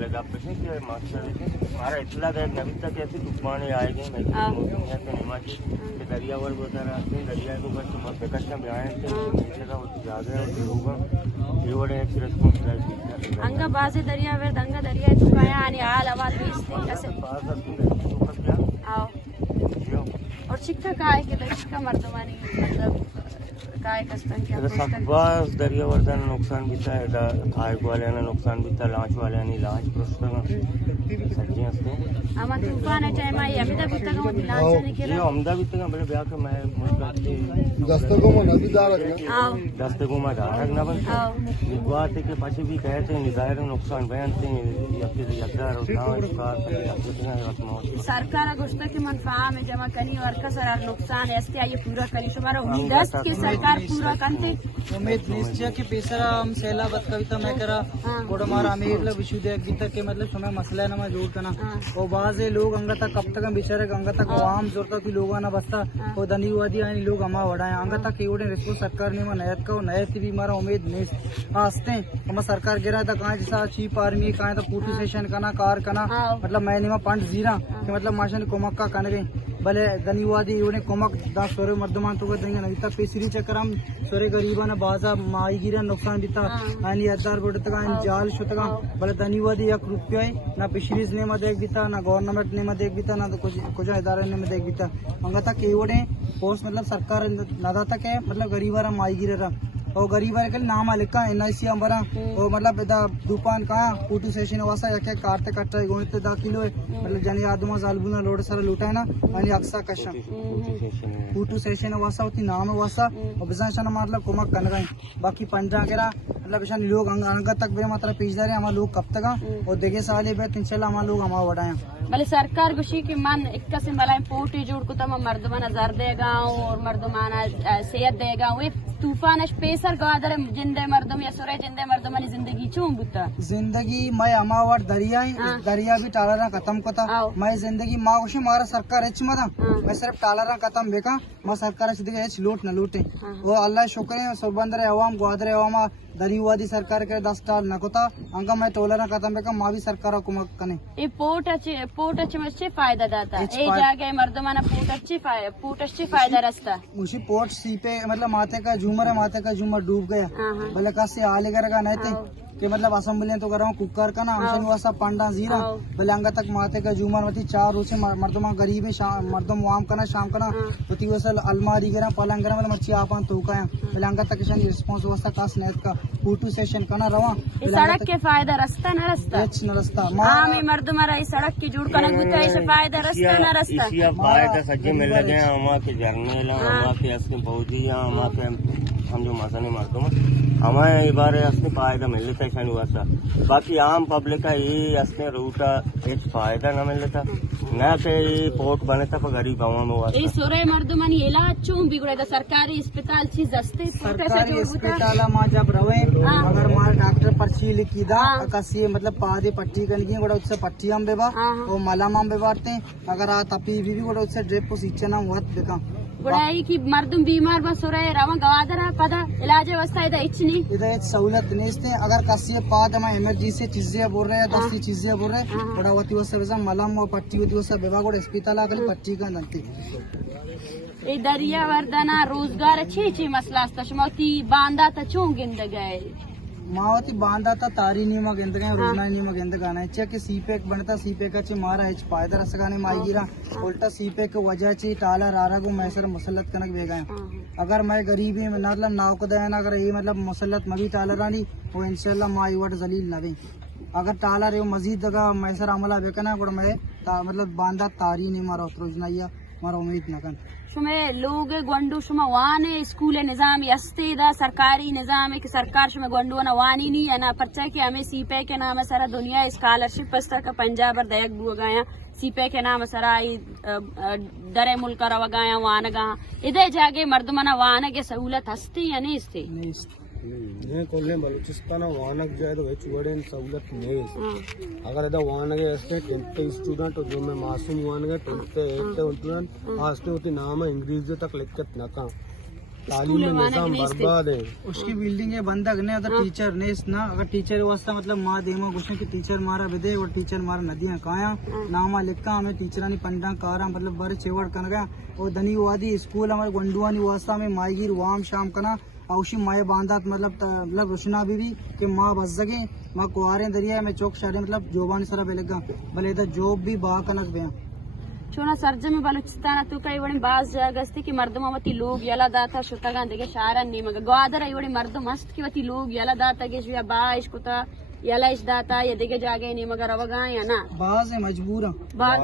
भले आप पेशेंट के मास्टर हमारा इतला गए नबी तक ऐसे तूफान आएंगे मैं हिमाचल के दरियावर वगैरह दरिया को बस तुम बेकस्टा में आए थे जागे होगा एवढे रेस्पॉन्सिबिलिटी अंगा बाजे दरियावर दंगा दरिया चुकाया आणि आल आवाज बीसते कसे आओ और शिक्षा काय के शिक्षा मर्दमानी मतलब काय कसं क्या बस दर्यावर्धन नुकसान बीता खायक वाल्यांना नुकसान बीता लांच वाल्यांनी लांच प्रश्न सच्ची असते आम्हा तुफानाच्या एमाई अमिता बीता का होती लांच ने केला ये अमदा बीता का बड़े ब्याह का मैं मुझे दस्तको में नदी दार है आओ दस्तको में दार ना बन बात है कि पाछे भी कहते हैं निजायर नुकसान बयान थे या फिर यकदार और ना इसका सरकार गोष्ट की मनफा में जमा करी और का सर नुकसान असते ये पूरा करी तुम्हारा उम्मीद है कि सरकार पूरा करते उम्मीद निश्चय की पेसरा हम सेला बत कविता मैं करा कोड मारा अमीर लोग विश्वविद्यालय गीता के मतलब समय मसला ना जोड़ करना और बाजे लोग अंग तक कब तक बेचारे अंग तक आम जोरता थी लोग ना बसता और धनीवादी आने लोग हमा वड़ाए अंग तक एवढे रिस्पॉन्स सरकार ने नयत का नयत भी मारा उम्मीद नहीं हंसते हम सरकार गिरा था कहाँ जैसा चीप आर्मी कहाँ था पूटी सेशन करना कार करना मतलब मैंने में पंड जीरा कि मतलब माशा कोमक का कन गई भले धनीवादी एवढे कोमक दा सोरे मर्दमान तो देंगे नविता पेसरी चक्कर हम सोरे गरीबा ना बाजा माई गिरा नुकसान बीता आणि अद्दार बोडत का जाल शुतगा भले धनीवादी 1 रुपया ना पिछलीज ने मध्ये एक बीता ना गवर्नमेंट ने मध्ये एक बीता ना तो कुछ इदारे ने मध्ये एक बीता अंगता केवडे पोस्ट मतलब सरकार नदा तक है मतलब गरीबारा माई गिरा और गरीबारे के नाम आलिका NIC हमारा और मतलब दुकान कहाँ पूटू सेशन वासा या काटते काटते गोणित 10 किलो मतलब जनी आदमा जालबुना लोड सारा लुटा है ना आणि अक्सा कशा पूटू सेशन वासा होती नाम वासा और बिजनेशन मतलब कोमक कन गए बाकी पंजा केरा मतलब बिशान लोग अंग तक बे मात्रा पेजदारे हमारे लोग कब तक और देखे साले बे इंशाल्लाह हमारे लोग हमारा वडाया भले सरकार गुशी की मन इक्का से मलाई पोटी जोड़ को तम मर्दमान हजार देगा और मर्दमान सेहत देगा वे तूफान पेसर गवादर जिंदे मर्दम या सुरे जिंदे मर्दमानी जिंदगी चूं बुता जिंदगी मैं अमावर दरिया दरिया भी टालरा खत्म को था मैं जिंदगी माँ उसे मारा सरकार एच मरा मैं सिर्फ टालरा खत्म बेका मैं सरकार जिंदगी एच लूट न लूटे वो अल्लाह शुक्र है सुबंदर अवाम ग्वादर अवाम दरिवादी सरकार के 10 टाल नकोता अंका मैं टोलरा खत्म बेका माँ भी सरकार को मकने ये पोट अच्छे मच्छे फायदा दाता ए जागे मर्दमाना पोट अच्छे फायदा रास्ता उसी पोट सी पे मतलब माथे का झूमर डूब गया भले का से आले करेगा नहीं थे कि मतलब असेंबली तो कर रहा हूँ कुकर का ना हमसे वासा पांडा जीरा भले अंगा तक माथे का झूमर मती 4 रोज मर्दमा गरीब है मर्दम वाम करना शाम करना होती वैसा अलमारी गिरा पलंग गिरा मतलब मच्छी आपन तो का भले अंगा तक रिस्पॉन्स वास्ता का स्नेह का पूटू सेशन करना रवा सड़क के फायदा रास्ता न रास्ता हाँ मैं मर्दमारा इस सड़क की जुड़ करना गुता इसे फायदा रास्ता न रास्ता फायदा सच्चे मिल लगे हमारे के झरने हमारे के असली फौजी हमारे के हम जो मसाने मर्दम हमारे बारे असली फायदा मिल लेता है वासा बाकी आम पब्लिक का ये असली रूटा एक फायदा न मिल लेता न के पोर्ट बने था पर गरीब गाँव में वासा सोरे मर्दमानी इलाज चूं बिगड़ेगा सरकारी अस्पताल चीज अस्ते सरकारी अस्पताल माँ जब रवे अगर मार डॉक्टर पर्ची लिखी दा कसी मतलब पादे पट्टी करनी बड़ा उससे पट्टी हम बेबा और मलम हम बेबारते अगर आ तपी भी बड़ा उससे ड्रिप को सींचना हुआ देखा बड़ाई की मर्दम बीमार बस हो रहे रवा गवादरा पदा इलाज व्यवस्था इधर इच्छनी इधर सहूलत नहीं थे अगर कसी पाद में इमरजेंसी चीजें बोल रहे हैं 10 चीजें बोल रहे बड़ा होती वो सब मलम और पट्टी होती वो सब बेबा को अस्पताल आकर पट्टी का नती ए दरिया वर्दना रोजगार अच्छी मसला तशमती बांधा तचों गिंद गए मावती बांधा था तारी नीमा गेंद गए रोजना नीमा गेंद गाना है कि सीपेक बनता सीपेक ची मारा है पायदा रसगाने माई गिरा उल्टा सीपेक वजह ची टाला रारा को मैसर मुसलत कनक भेगा अगर मैं गरीबी मतलब नाव को दया अगर ये मतलब मुसलत मभी टाला रानी वो इंशाल्लाह माई वट जलील नवे अगर टाला रे मजीद जगह मैसर अमला बेकना गुड़ मैं मतलब बांधा तारी नहीं मारा रोजना मारा उम्मीद न कर शुमे लोग गोंडू शुमा वाने स्कूल निजाम यस्ते दा सरकारी निजाम है कि सरकार शुमे गोंडू ना वानी नहीं है ना पर्चा के हमें सीपे के नाम है सारा दुनिया स्कॉलरशिप पस्ता का पंजाब और दयक बुआ गया सीपे के नाम सारा दरे मुल्क रवा गया वान गा इधर जाके मर्दमना वान के सहूलत हस्ती या नहीं इसते नहीं कोल्हे बलूचिस्तान वानक जो है तो चुवड़े सहूलत नहीं अगर इधर वान गए 10th स्टूडेंट जो मैं मासूम वान गए 10th स्टूडेंट हास्ते होती नाम है इंग्लिश तक लिखत ना का तालीमी निजाम बर्बाद है। उसकी बिल्डिंग है बंधक ने अगर टीचर ने ना अगर टीचर वास्ता मतलब माँ देमा कुछ की टीचर मारा विदे और टीचर मारा नदियां काया नामा लिखा हमें टीचरानी पंडा कारा मतलब बारे चेवड़ कर गया और धनी वादी स्कूल हमारे गंडुआनी वास्ता में माईगिर वाम शाम कना औशी माए बांधात मतलब रोशना भी कि माँ बस सके माँ कुआरे दरिया में चौक शारे मतलब जोबान सरा बेलेगा भले जॉब भी बा कनक बया चोना सर्जमी बलूचिस्तान तू कई बड़ी बाज जागस्ती की मर्दमावती लोग यला दाता शुतगा देगे शारा नीमग ग्वादर आई बड़ी मर्द मस्त की वती लोग यला दाता के जुया बाइश कुता यला इस दाता ये देगे जागे नीमग रवगा या ना बाज है मजबूर बा